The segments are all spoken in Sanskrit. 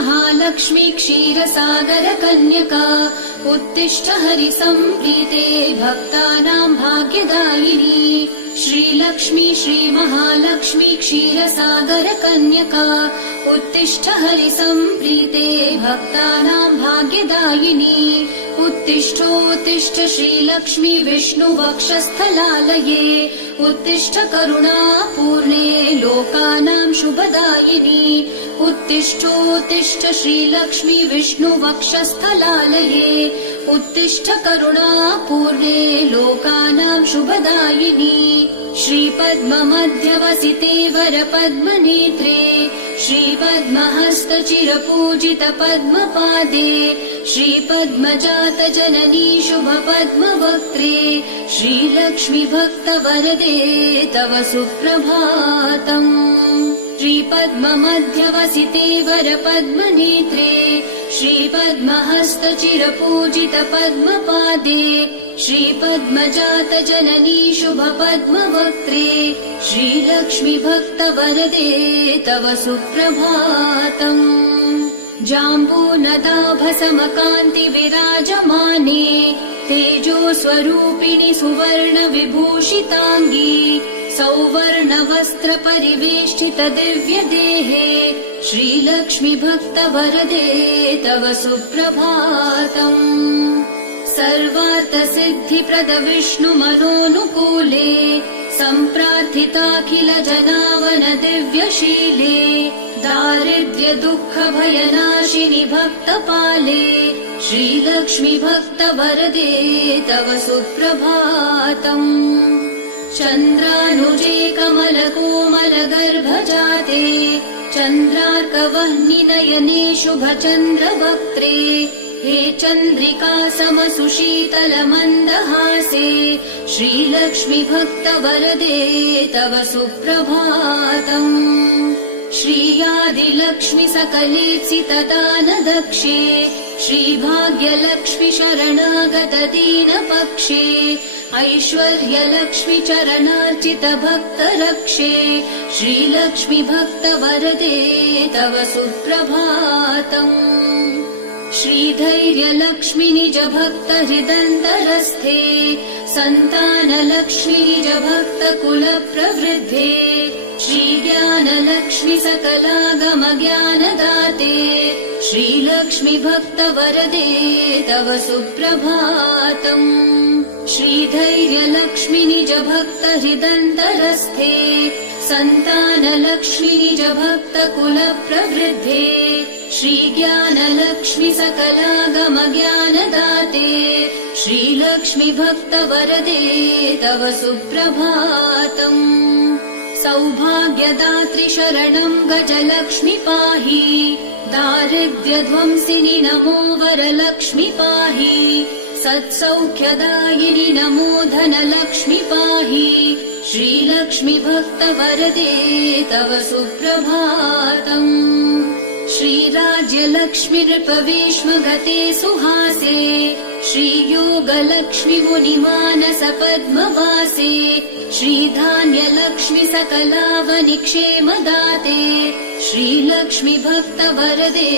श्रीमहालक्ष्मी क्षीरसागरकन्यका उत्तिष्ठ हरिसम्प्रीते भक्तानां भाग्यदायिनी। श्रीलक्ष्मी श्रीमहालक्ष्मी क्षीरसागरकन्यका उत्तिष्ठ हरिसम्प्रीते भक्तानां भाग्यदायिनी। उत्तिष्ठोत्तिष्ठ श्रीलक्ष्मी विष्णुवक्षस्थलालये उत्तिष्ठ करुणापूर्णे लोकानां शुभदायिनी। उत्तिष्ठोत्तिष्ठ श्रीलक्ष्मी विष्णुवक्षस्थलालये उत्तिष्ठ करुणापूर्णे लोकानां शुभदायिनी। श्रीपद्ममध्यवसिते वरपद्मनेत्रे श्रीपद्महस्तचिरपूजित पद्मपादे श्रीपद्मजातजननी शुभपद्मवक्त्रे श्रीलक्ष्मी भक्तवरदे तव सुप्रभातम्। श्रीपद्ममध्यवसिते वरपद्मनेत्रे श्रीपद्महस्तचिरपूजित पद्मपादे श्रीपद्मजातजननी शुभपद्मवक्त्रे श्रीलक्ष्मी भक्तवरदे तव सुप्रभातम्। जाम्बूनदाभसमकान्ति विराजमाने तेजोस्वरूपिणि सुवर्णविभूषिताङ्गी सौवर्णवस्त्रपरिवेष्टित दिव्यदेहे श्रीलक्ष्मी भक्तवरदे तव सुप्रभातम्। सर्वार्थसिद्धिप्रद विष्णुमनोनुकूले सम्प्रार्थिताखिल जनावन दिव्यशीले दारिद्र्य दुःख भयनाशिनि भक्तपाले श्रीलक्ष्मी भक्तवरदे तव सुप्रभातम्। चन्द्रानुजे कमलकोमल गर्भजाते चन्द्रार्कवह्निनयने शुभचन्द्रवक्त्रे हे चन्द्रिका समसुशीतल मन्दहासे श्रीलक्ष्मी भक्तवरदे तव सुप्रभातम्। श्रीयादिलक्ष्मी सकलेत्सितदानदक्षे श्रीभाग्यलक्ष्मी शरणागत दीनपक्षे ऐश्वर्यलक्ष्मी चरणार्चित भक्तरक्षे श्रीलक्ष्मी भक्तवरदे तव सुप्रभातम्। श्रीधैर्यलक्ष्मी निज भक्त हृदन्तरस्थे सन्तानलक्ष्मी निज भक्त कुल प्रवृद्धे श्रीज्ञानलक्ष्मी सकलागम ज्ञानदाते श्रीलक्ष्मी भक्तवरदे तव सुप्रभातम्। श्रीधैर्यलक्ष्मी निज भक्त हृदन्तरस्थे सन्तानलक्ष्मी निज भक्त कुल प्रवृद्धे श्रीज्ञानलक्ष्मी सकलागम ज्ञानदाते श्रीलक्ष्मी भक्तवरदे तव सुप्रभातम्। सौभाग्यदात्रि शरणं गजलक्ष्मी पाहि दारिद्र्यध्वंसिनि नमो वरलक्ष्मी पाहि सत्सौख्यदायिनि नमो धनलक्ष्मी पाहि श्रीलक्ष्मी भक्तवरदे तव सुप्रभातम्। श्रीराज्यलक्ष्मी नृपवेश्मगते सुहासे श्रीयोगलक्ष्मी मुनिमानस पद्मवासे श्रीधान्यलक्ष्मी सकलावनि क्षेमदाते श्रीलक्ष्मी भक्तवरदे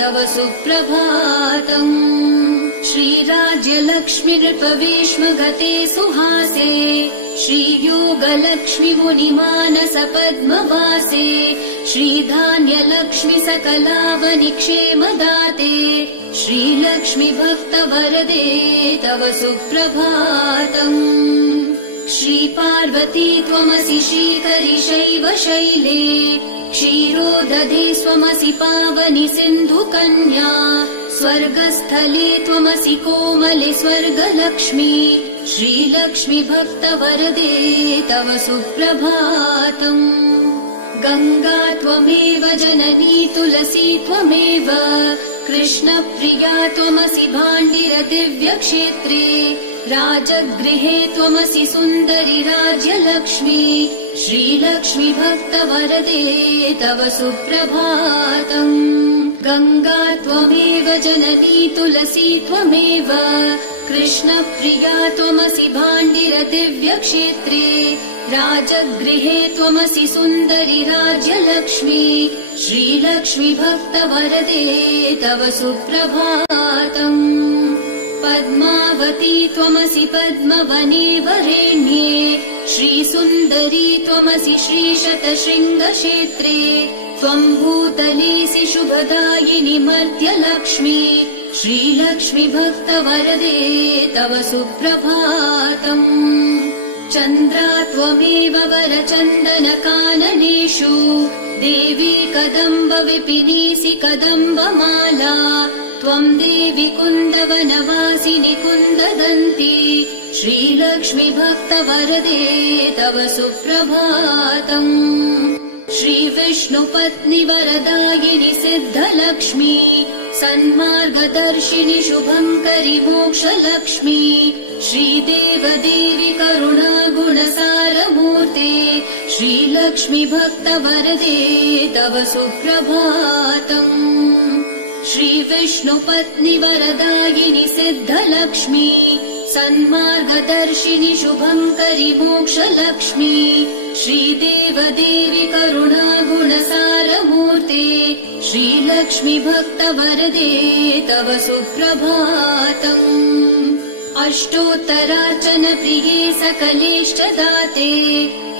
तव सुप्रभातम्। श्रीराज्यलक्ष्मी नृपवेश्मगते सुहासे श्रीयोगलक्ष्मी मुनिमानस पद्मवासे श्रीधान्यलक्ष्मी सकलावनि क्षेमदाते श्रीलक्ष्मी भक्तवरदे तव सुप्रभातम्। श्रीपार्वती त्वमसि श्रीकरि शैव शैले क्षीरोदधे स्वमसि पावनि सिन्धुकन्या स्वर्गस्थले त्वमसि कोमले स्वर्गलक्ष्मी श्रीलक्ष्मी भक्तवरदे तव सुप्रभातम्। गंगा त्वमेव जननी तुलसी त्वमेव कृष्णप्रिया त्वमसि भाण्डिर दिव्यक्षेत्रे राजगृहे त्वमसि सुन्दरि राज्यलक्ष्मी श्रीलक्ष्मी भक्तवरदे तव सुप्रभातम्। गंगा त्वमेव जननी तुलसी त्वमेव कृष्णप्रिया त्वमसि भाण्डिर दिव्यक्षेत्रे राजगृहे त्वमसि सुन्दरि राज्यलक्ष्मी श्रीलक्ष्मी भक्तवरदे तव सुप्रभातम् पद्मावती त्वमसि पद्मवने वरेण्ये श्रीसुन्दरी त्वमसि श्रीशतशृङ्गक्षेत्रे त्वं भूतलेऽसि शुभदायिनि मर्त्यलक्ष्मी श्रीलक्ष्मी भक्तवरदे तव सुप्रभातम् चन्द्रा त्वमेव वरचन्दनकाननेषु देवी कदम्ब विपिनेसि कदम्बमाला त्वं देवी कुन्दवनवासिनि कुन्ददन्ती श्रीलक्ष्मी भक्तवरदे तव सुप्रभातम् श्रीविष्णुपत्नि वरदायिनि सिद्धलक्ष्मी सन्मार्गदर्शिनि शुभङ्करि मोक्षलक्ष्मी श्रीदेवदेवि करुणागुणसारमूर्ते श्रीलक्ष्मी भक्तवरदे तव सुप्रभातम् श्रीविष्णुपत्नि वरदायिनि सिद्धलक्ष्मी सन्मार्गदर्शिनि शुभङ्करि मोक्षलक्ष्मी श्रीदेवदेवि करुणागुणसारमूर्ते श्रीलक्ष्मी भक्तवरदे तव सुप्रभातम् अष्टोत्तरार्चनप्रिये सकलेष्टदाते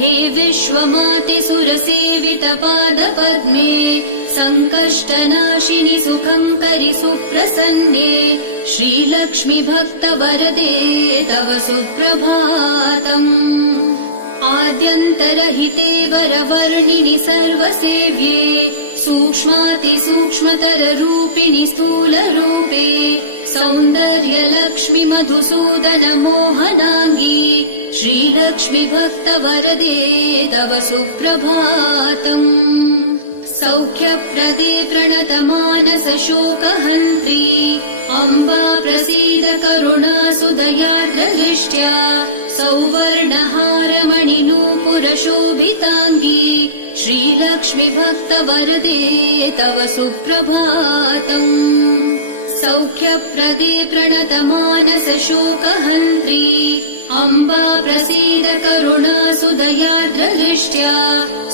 हे विश्वमाते सुरसेवितपादपद्मे सङ्कष्टनाशिनि सुखङ्करि सुप्रसन्ने श्रीलक्ष्मी भक्तवरदे तव सुप्रभातम् आद्यन्तरहिते वरवर्णिनि सर्वसेव्ये सूक्ष्मातिसूक्ष्मतररूपिणि स्थूलरूपे सौन्दर्यलक्ष्मि मधुसूदन मोहनाङ्गी श्रीलक्ष्मी भक्तवरदे तव सुप्रभातम् सौख्यप्रदे प्रणतमानस शोकहन्त्री अम्बा प्रसीद करुणासुदयार्द्रदृष्ट्या सौवर्णहारमणिनूपुरशोभिताङ्गी श्रीलक्ष्मी भक्तवरदे तव सुप्रभातम् सौख्यप्रदे प्रणतमानस शोकहन्त्री अम्बा प्रसीद करुणासुदयार्द्रदृष्ट्या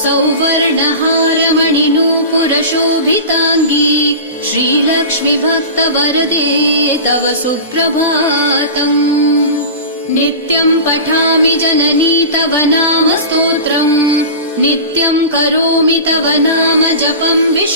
सौवर्णहारमणिनूपुरशोभिताङ्गी श्रीलक्ष्मी भक्तवरदे तव सुप्रभातम् नित्यं पठामि जननी तव नाम स्तोत्रम् नित्यं करोमि तव नाम जपं विशुद्धम्